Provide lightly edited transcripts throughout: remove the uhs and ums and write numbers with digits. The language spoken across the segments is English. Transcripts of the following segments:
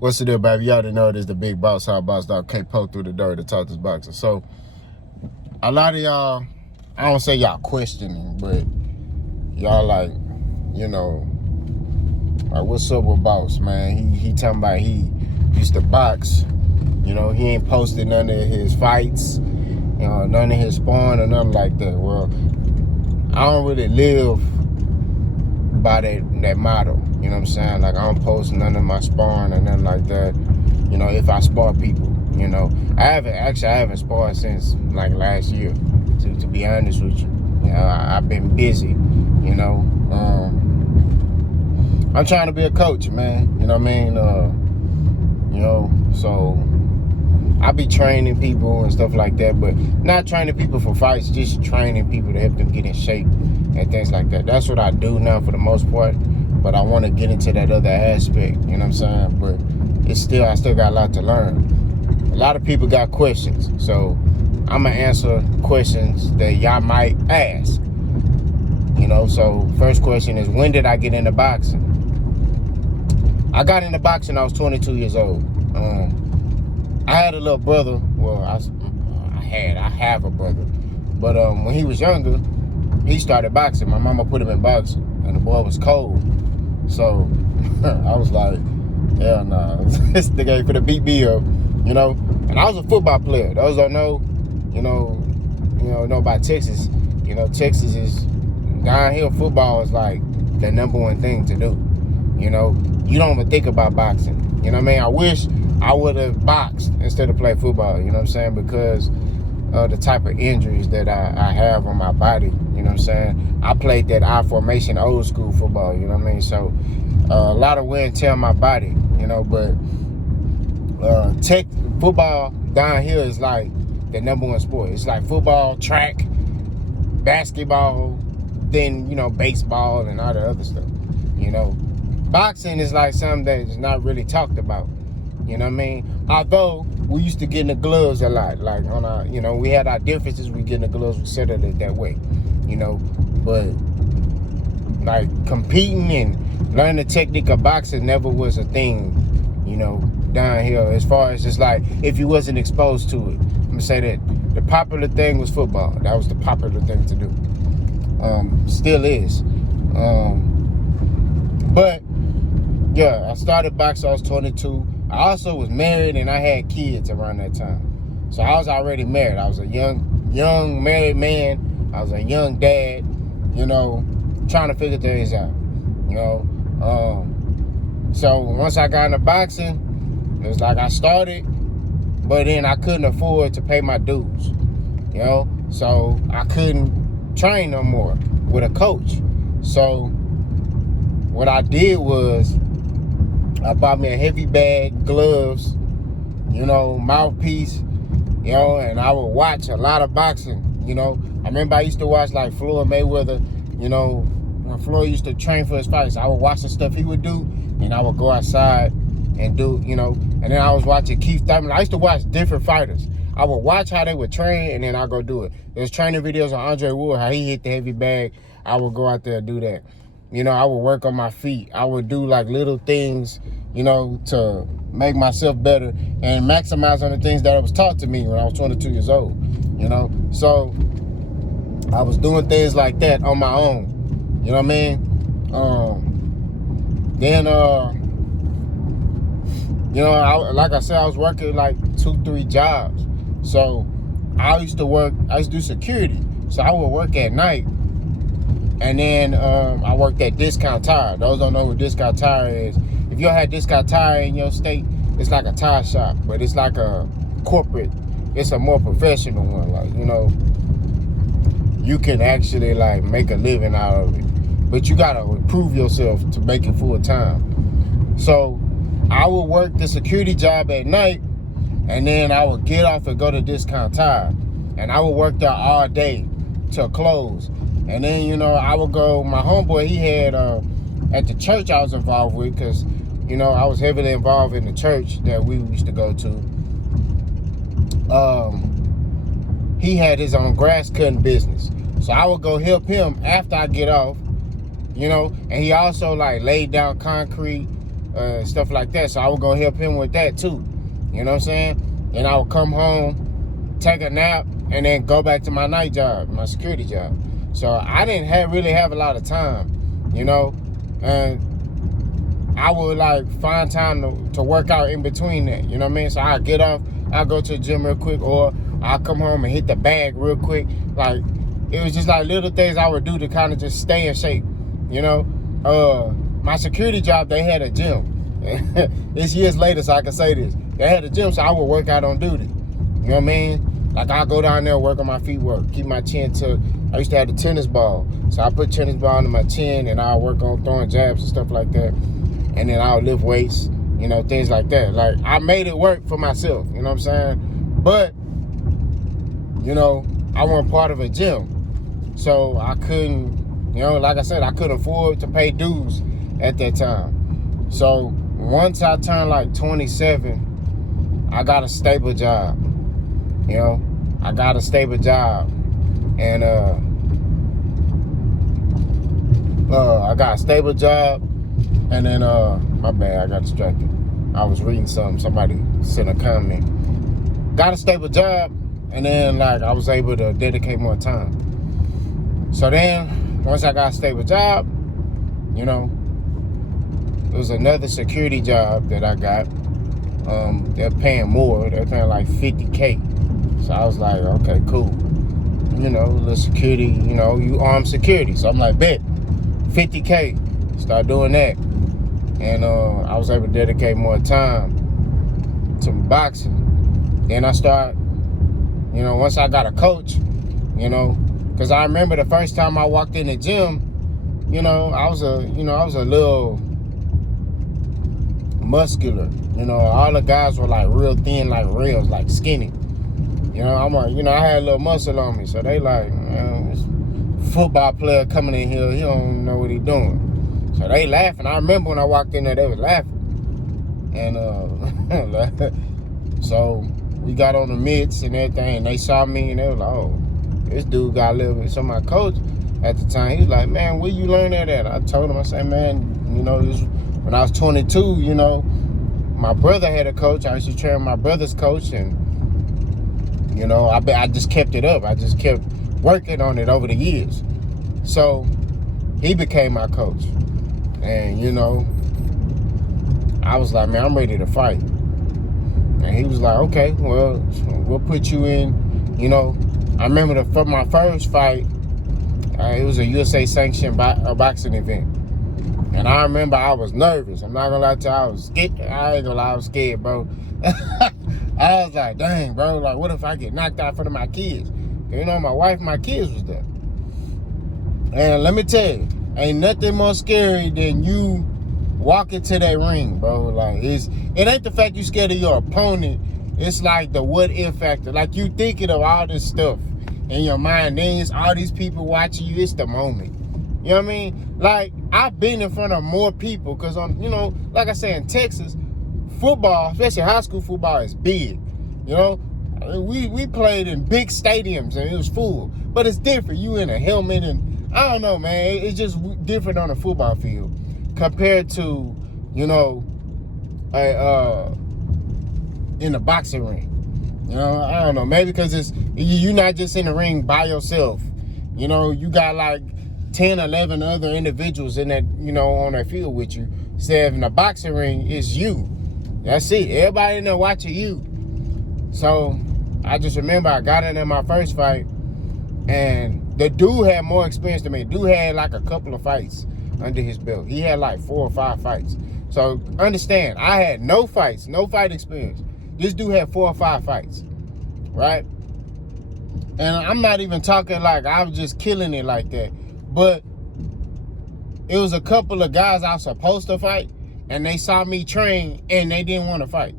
What's the deal, baby? Y'all didn't know it is the big boss, how boss dog can't poke through the door to talk this boxer. So a lot of y'all, I don't say y'all questioning, but y'all like, like what's up with boss, man? He talking about he used to box. He ain't posted none of his fights, none of his sparring or nothing like that. Well, I don't really live by that motto. You know what I'm saying? Like, I don't post none of my sparring or nothing like that. If I spar people, I haven't sparred since like last year, to be honest with you. I've been busy, I'm trying to be a coach, man. You know what I mean? So I be training people and stuff like that, but not training people for fights, just training people to help them get in shape and things like that. That's what I do now for the most part, but I want to get into that other aspect, you know what I'm saying? But I still got a lot to learn. A lot of people got questions, so I'm going to answer questions that y'all might ask. So first question is, when did I get into boxing? I got into boxing when I was 22 years old. I had a little brother. Well, I have a brother. But when he was younger, he started boxing. My mama put him in boxing, and the boy was cold. So I was like, hell nah, this nigga ain't finna beat me up, And I was a football player. Those don't know, know about Texas. Texas is downhill football is like the number one thing to do. You don't even think about boxing. You know what I mean? I wish I would have boxed instead of played football, you know what I'm saying? Because of the type of injuries that I have on my body, you know what I'm saying? I played that I formation old school football, you know what I mean? So a lot of wear and tear on my body, but football down here is like the number one sport. It's like football, track, basketball, then, baseball and all the other stuff, Boxing is like something that is not really talked about. You know what I mean? Although we used to get in the gloves a lot. Like on our, we had our differences, we get in the gloves, we settled it that way. But like competing and learning the technique of boxing never was a thing, down here. As far as just like, if you wasn't exposed to it. I'm gonna say that the popular thing was football. That was the popular thing to do. Still is. But yeah, I started boxing, I was 22. I also was married and I had kids around that time. So I was already married. I was a young married man. I was a young dad, trying to figure things out, So once I got into boxing, it was like I started, but then I couldn't afford to pay my dues, So I couldn't train no more with a coach. So what I did was, I bought me a heavy bag, gloves, mouthpiece, and I would watch a lot of boxing, I remember I used to watch like Floyd Mayweather, when Floyd used to train for his fights. I would watch the stuff he would do, and I would go outside and do, and then I was watching Keith Thurman. I used to watch different fighters. I would watch how they would train, and then I'll go do it. There's training videos on Andre Ward, how he hit the heavy bag. I would go out there and do that. I would work on my feet. I would do like little things, to make myself better and maximize on the things that was taught to me when I was 22 years old, So I was doing things like that on my own, you know what I mean? Like I said, I was working like 2-3 jobs. So I used to do security. So I would work at night. And then I worked at Discount Tire. Those don't know what Discount Tire is. If you had Discount Tire in your state, it's like a tire shop, but it's like a corporate. It's a more professional one. Like, you can actually like make a living out of it, but you gotta improve yourself to make it full time. So I would work the security job at night, and then I would get off and go to Discount Tire, and I would work there all day till close. And then, I would go, my homeboy, he had, at the church I was involved with, because, I was heavily involved in the church that we used to go to. He had his own grass cutting business. So I would go help him after I get off, and he also like laid down concrete, stuff like that. So I would go help him with that too. You know what I'm saying? And I would come home, take a nap, and then go back to my night job, my security job. So I didn't really have a lot of time, you know, and I would like find time to work out in between that, you know what I mean? So I get off, I go to the gym real quick, or I come home and hit the bag real quick. Like, it was just like little things I would do to kind of just stay in shape, you know? My security job, they had a gym. It's years later, so I can say this. They had a gym, so I would work out on duty. You know what I mean? Like, I'll go down there, work on my feet work, keep my chin to, I used to have the tennis ball. So I put tennis ball under my chin, and I'll work on throwing jabs and stuff like that. And then I'll lift weights, you know, things like that. Like, I made it work for myself, you know what I'm saying? But, you know, I wasn't part of a gym. So I couldn't, you know, like I said, I couldn't afford to pay dues at that time. So once I turned like 27, I got a stable job. You know, I got a stable job. And I got a stable job. And then, my bad, I got distracted. I was reading something. Somebody sent a comment. Got a stable job. And then, like, I was able to dedicate more time. So then, once I got a stable job, you know, it was another security job that I got. They're paying more. They're paying like $50K. So I was like, okay, cool. You know, the security, you know, you armed security. So I'm like, bet, $50K. Start doing that. And I was able to dedicate more time to boxing. Then I start, you know, once I got a coach, you know, because I remember the first time I walked in the gym, you know, I was a little muscular. You know, all the guys were like real thin, like rails, like skinny. You know, I had a little muscle on me, so they like, man, this football player coming in here, he don't know what he doing. So they laughing. I remember when I walked in there, they was laughing. And so we got on the mitts and everything, and they saw me, and they was like, oh, this dude got a little bit. So my coach at the time, he was like, man, where you learn that at? I told him, I said, man, you know, this, when I was 22, you know, my brother had a coach. I used to train my brother's coach, and, you know, I just kept it up. I just kept working on it over the years. So he became my coach. And, you know, I was like, man, I'm ready to fight. And he was like, okay, well, we'll put you in, you know. I remember my first fight, it was a USA sanctioned boxing event. And I remember I was nervous. I'm not gonna lie to you, I was scared. I ain't gonna lie, I was scared, bro. I was like, dang, bro, like, what if I get knocked out in front of my kids? You know, my wife and my kids was there. And let me tell you, ain't nothing more scary than you walk into that ring, bro. Like, it ain't the fact you scared of your opponent. It's like the what if factor. Like, you thinking of all this stuff in your mind. Then it's all these people watching you. It's the moment. You know what I mean? Like, I've been in front of more people because, you know, like I said, in Texas, football, especially high school football, is big. You know, we played in big stadiums and it was full. But it's different. You in a helmet and, I don't know, man. It's just different on a football field compared to, you know, in the boxing ring. You know, I don't know. Maybe because you're not just in the ring by yourself. You know, you got like 10, 11 other individuals in that, you know, on that field with you. Instead, in the boxing ring, it's you. That's it. Everybody in there watching you. So I just remember I got in there my first fight, and the dude had more experience than me. Dude had like a couple of fights under his belt. He had like 4 or 5 fights. So understand, I had no fights, no fight experience. This dude had 4 or 5 fights, right? And I'm not even talking like I was just killing it like that. But it was a couple of guys I was supposed to fight, and they saw me train, and they didn't want to fight.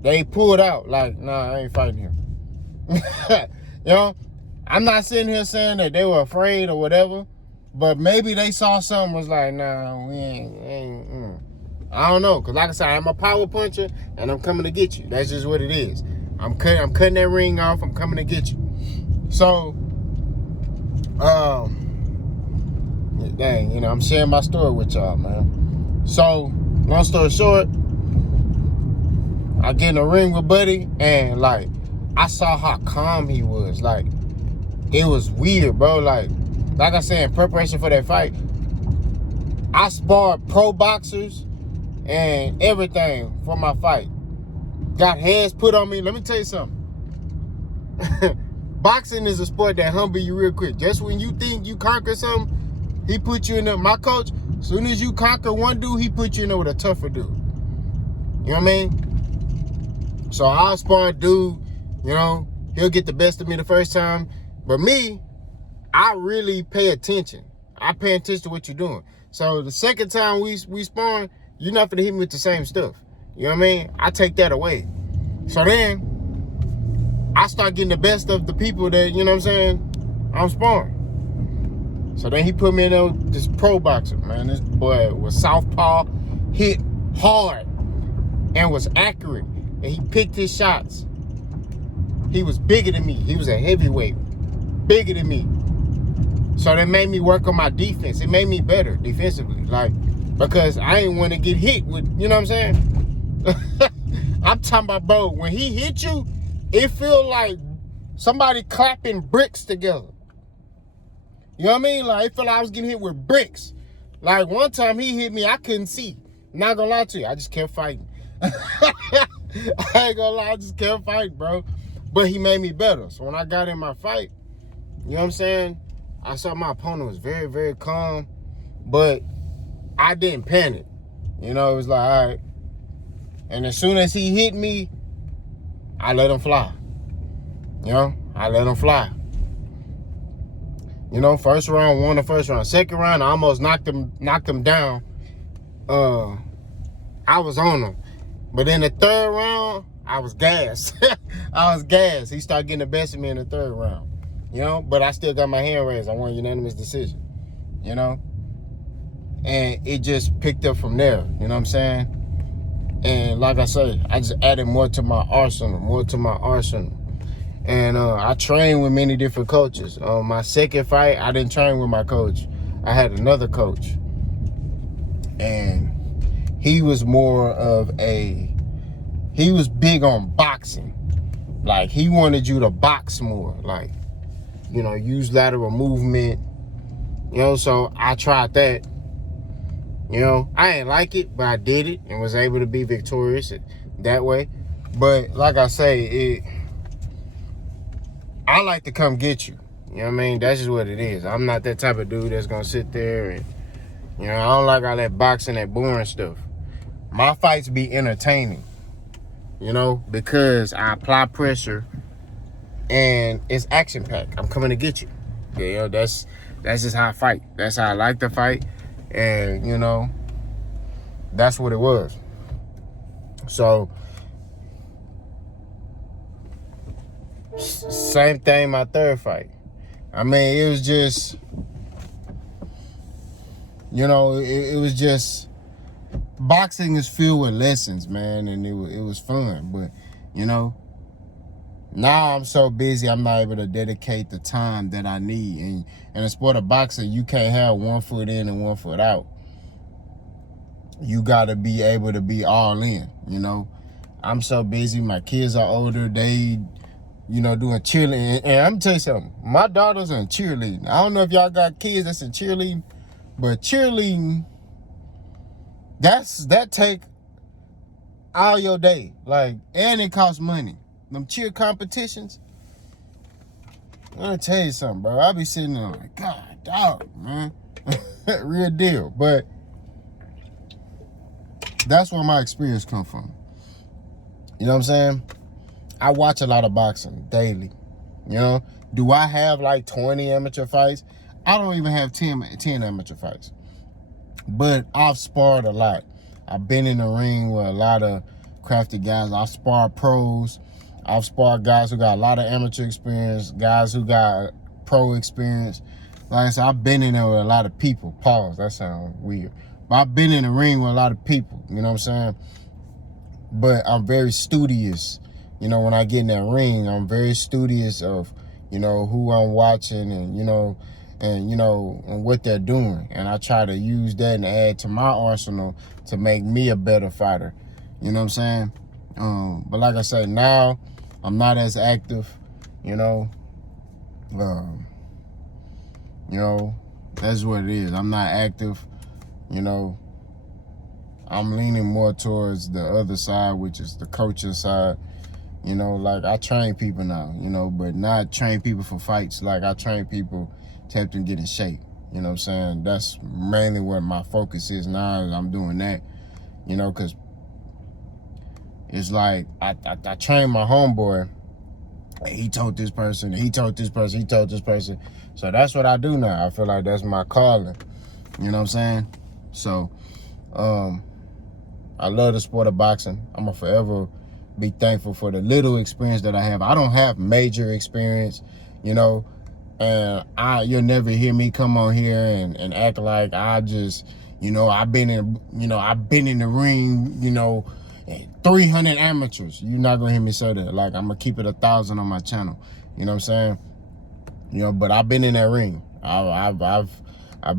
They pulled out, like, nah, I ain't fighting him. You know, I'm not sitting here saying that they were afraid or whatever, but maybe they saw something, was like, nah, we ain't. I don't know, because like I said, I'm a power puncher, and I'm coming to get you. That's just what it is. I'm cutting that ring off, I'm coming to get you. So, dang, you know, I'm sharing my story with y'all, man. So, long story short, I get in the ring with Buddy, and like, I saw how calm he was. Like, it was weird, bro. Like I said, in preparation for that fight, I sparred pro boxers and everything for my fight. Got heads put on me. Let me tell you something. Boxing is a sport that humble you real quick. Just when you think you conquer something, he put you in there. My coach, as soon as you conquer one dude, he put you in there with a tougher dude. You know what I mean? So I'll spar a dude, you know, he'll get the best of me the first time. But me, I really pay attention. I pay attention to what you're doing. So the second time we spawn, you're not gonna hit me with the same stuff. You know what I mean? I take that away. So then I start getting the best of the people that, you know what I'm saying, I'm sparring. So then he put me in this pro boxer, man. This boy was southpaw, hit hard, and was accurate. And he picked his shots. He was bigger than me. He was a heavyweight, bigger than me. So that made me work on my defense. It made me better defensively. Like, because I ain't want to get hit with, you know what I'm saying? I'm talking about, bro, when he hit you, it feel like somebody clapping bricks together. You know what I mean? Like, it felt like I was getting hit with bricks. Like, one time he hit me, I couldn't see. Not gonna lie to you, I just kept fighting. I ain't gonna lie, I just kept fighting, bro. But he made me better. So when I got in my fight, you know what I'm saying? I saw my opponent was very, very calm, but I didn't panic. You know, it was like, all right. And as soon as he hit me, I let him fly. You know, I let him fly. You know, first round, won the first round. Second round, I almost knocked him down. I was on him. But in the third round, I was gassed. I was gassed. He started getting the best of me in the third round. You know, but I still got my hand raised. I won a unanimous decision. You know? And it just picked up from there. You know what I'm saying? And like I say, I just added more to my arsenal. And I trained with many different coaches. My second fight, I didn't train with my coach. I had another coach. And he was more of he was big on boxing. Like, he wanted you to box more. Like, you know, use lateral movement. You know, so I tried that. You know, I didn't like it, but I did it and was able to be victorious that way. But like I say, I like to come get you. You know what I mean? That's just what it is. I'm not that type of dude that's going to sit there and, you know, I don't like all that boxing, that boring stuff. My fights be entertaining, you know, because I apply pressure and it's action-packed. I'm coming to get you. You know, that's just how I fight. That's how I like to fight. And, you know, that's what it was. So, same thing my third fight. I mean, it was just, you know, it was just, boxing is filled with lessons, man, and it was fun. But, you know, now I'm so busy, I'm not able to dedicate the time that I need. And in the sport of boxing, you can't have 1 foot in and 1 foot out. You got to be able to be all in, you know. I'm so busy. My kids are older. They, you know, doing cheerleading. And I'm going to tell you something. My daughter's in cheerleading. I don't know if y'all got kids that's in cheerleading, but cheerleading, that take all your day. Like, and it costs money. Them cheer competitions, I'm gonna tell you something, bro. I be sitting there like, God, dog, man. Real deal. But that's where my experience come from. You know what I'm saying? I watch a lot of boxing daily. You know? Do I have like 20 amateur fights? I don't even have 10 amateur fights. But I've sparred a lot. I've been in the ring with a lot of crafty guys. I've sparred pros. I've sparred guys who got a lot of amateur experience, guys who got pro experience. Like I said, I've been in there with a lot of people. Pause, that sounds weird. But I've been in the ring with a lot of people, you know what I'm saying? But I'm very studious. You know, when I get in that ring, I'm very studious of, you know, who I'm watching and, you know, and, you know, and what they're doing. And I try to use that and add to my arsenal to make me a better fighter. You know what I'm saying? But like I said, now I'm not as active, you know. You know, that's what it is. I'm not active, you know. I'm leaning more towards the other side, which is the coaching side. You know, like I train people now, you know, but not train people for fights. Like I train people to help them get in shape. You know what I'm saying? That's mainly where my focus is now. I'm doing that, you know, because it's like I trained my homeboy. He told this person, he told this person, he told this person. So that's what I do now. I feel like that's my calling. You know what I'm saying? So, I love the sport of boxing. I'm going to forever be thankful for the little experience that I have. I don't have major experience, you know, and you'll never hear me come on here and act like I just, you know, I've been in the ring, you know, 300 amateurs. You're not gonna hear me say that. Like, I'm gonna keep it 1,000 on my channel. You know what I'm saying? You know, but I've been in that ring. I've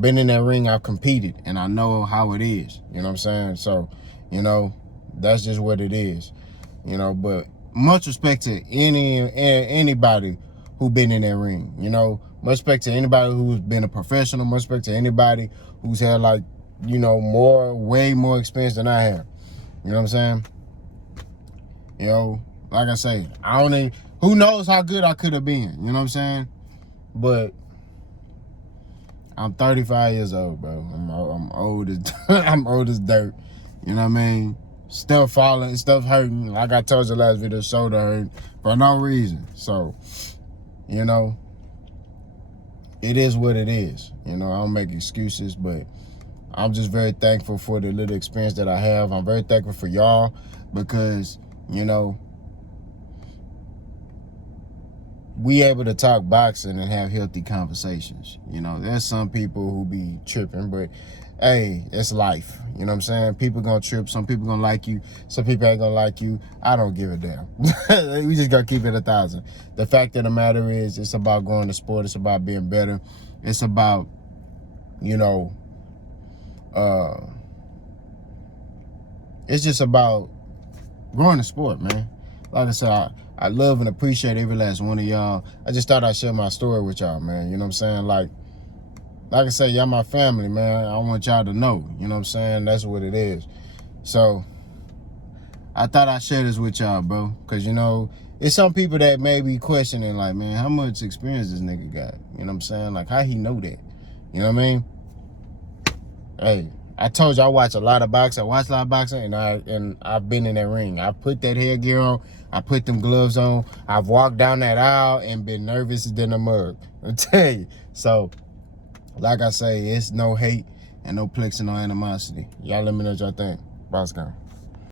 been in that ring. I've competed, and I know how it is. You know what I'm saying? So, you know, that's just what it is. You know, but much respect to anybody who been in that ring. You know, much respect to anybody who's been a professional. Much respect to anybody who's had, like, you know, way more experience than I have. You know what I'm saying? You know, like I say, who knows how good I could have been, you know what I'm saying? But I'm 35 years old, bro. I'm old as I'm old as dirt. You know what I mean? Stuff falling, stuff hurting. Like I told you last video, shoulder hurting for no reason. So, you know, it is what it is. You know, I don't make excuses, but I'm just very thankful for the little experience that I have. I'm very thankful for y'all because, you know, we able to talk boxing and have healthy conversations. You know, there's some people who be tripping, but hey, it's life. You know what I'm saying? People gonna trip. Some people gonna like you. Some people ain't gonna like you. I don't give a damn. We just gotta keep it 1,000. The fact of the matter is, it's about growing the sport. It's about being better. It's about, you know, it's just about growing the sport, man. Like I said, I love and appreciate every last one of y'all. I just thought I'd share my story with y'all, man. You know what I'm saying? Like I said, y'all my family, man. I want y'all to know. You know what I'm saying? That's what it is. So I thought I'd share this with y'all, bro. Because, you know, it's some people that may be questioning, like, man, how much experience this nigga got? You know what I'm saying? Like, how he know that? You know what I mean? Hey, I told you I watch a lot of boxing. I watch a lot of boxing, and I've been in that ring. I put that headgear on. I put them gloves on. I've walked down that aisle and been nervous than a mug. I tell you. So, like I say, it's no hate and no plexing, no animosity. Y'all let me know what y'all think. Boss gone.